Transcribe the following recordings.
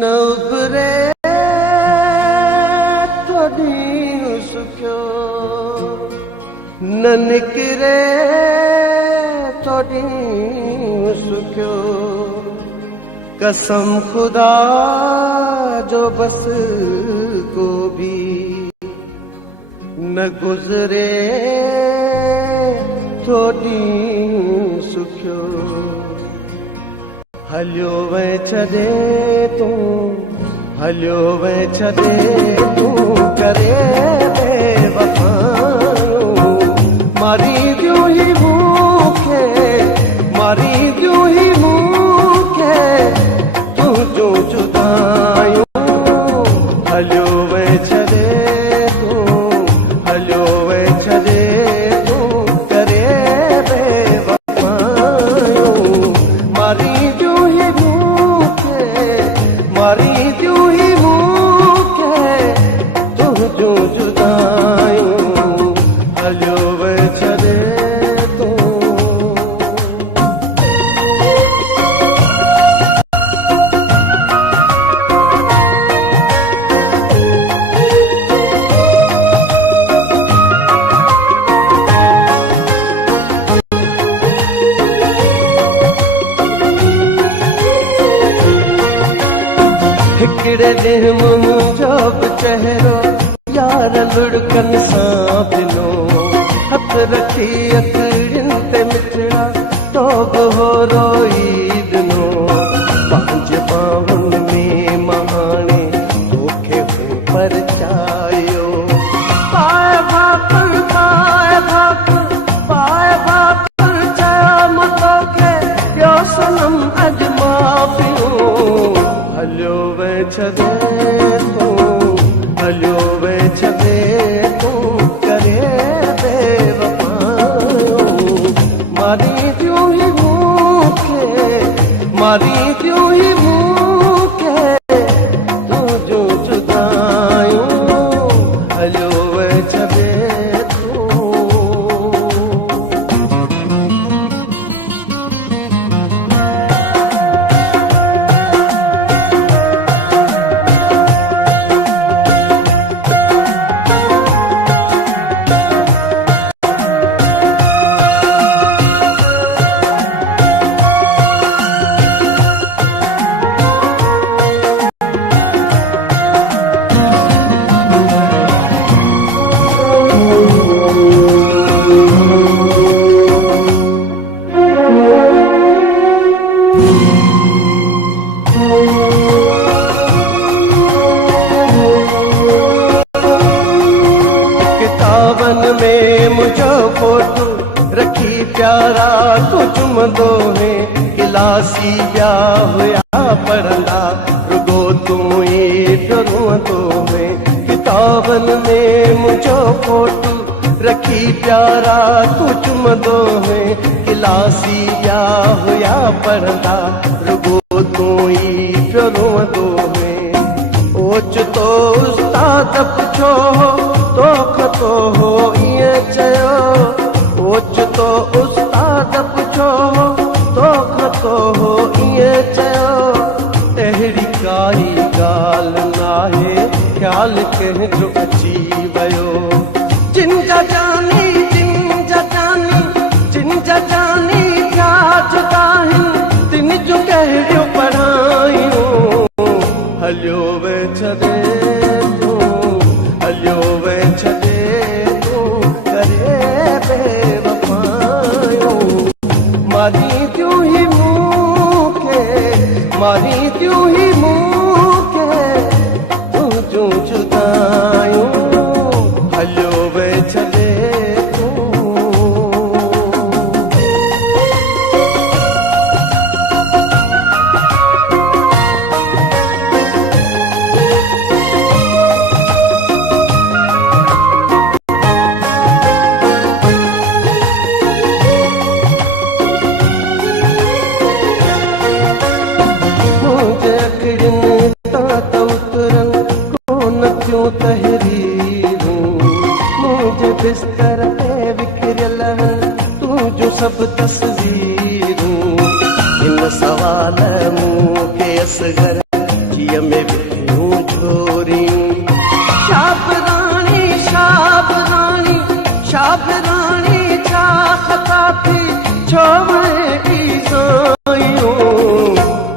नवरे थोड़ी सुख्यो न निकरे थोड़ी सुख्यो कसम खुदा जो बस को भी न गुजरे थोड़ी सुख्यो हलियो वे छदे तू हलियो वे छदे तू करे बेवफायो मारी क्यों ही भूखे मारी क्यों ही भूखे तू जो जुदायो हलियो वे छदे तू हलियो वे छदे तू करे बेवफायो मारी मारी क्यों ही भूखे तू जो जुदायो हलियो वे छदे तू हिकिड़े ॾींहुं मुंहिंजो बि चहिरो यार लुड़कन सां ॾिनो हथ रखी अखियुनि ते मिठड़ा तो बि हो रोई ॾिनो पंहिंजे ॿाहुनि में मां हाणे तोखे परचायो पाए भाकुर पाए भाकुर पाए भाकुर चयो मां तोखे ॿियो सनम अॼु माफ़ियो हलियो वे छदे तू हलियो वे छदे तू करे बेवफायो मारी क्यों ही भूखे मारी क्यों ही भूखे तू जो जुदायो हलियो वे छदे में मुझो फोटो रखी प्यारा को चुमदो है गिलासी ब्या हुआ पढ़ंदा रुगो तू ही डरुंदो है किताबन में मुझो फोटो रखी प्यारा को चुमदो है गिलासी ब्या हुआ पढ़ंदा रुगो तू ही डरुंदो है ओचतो उस्ताद पुछो तोख तो हो ये चयो ओचतो उस्ताद पुछो तोख तो हो ये चयो अहिड़ी काई गाल नाहे ख्याल कंहिंजो अची वियो जिन जा जानी थिया जुदा आहिनि तिन जूं कहिड़ियूं पढ़ायूं हलियो वे छदे तू हलियो वे छदे तू करे बेवफायो मारी क्यों ही मूंखे मारी क्यों ही मूंखे तू जो जुदायो हलियो वे छदे लिखियूं तहरीरूं मुंहिंजे बिस्तर ते विकिरियल तुंहिंजूं सभु तस्वीरूं इन सवाल मूंखे असगर जीअ में विधियूं छोरियूं शाबराणी शाबराणी शाबराणी छा ख़ता थी छो वई सायूं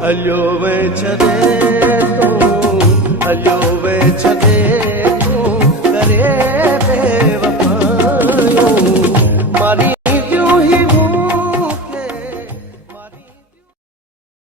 हलियो वे छॾे तूं हलियो वे छॾे तूं करे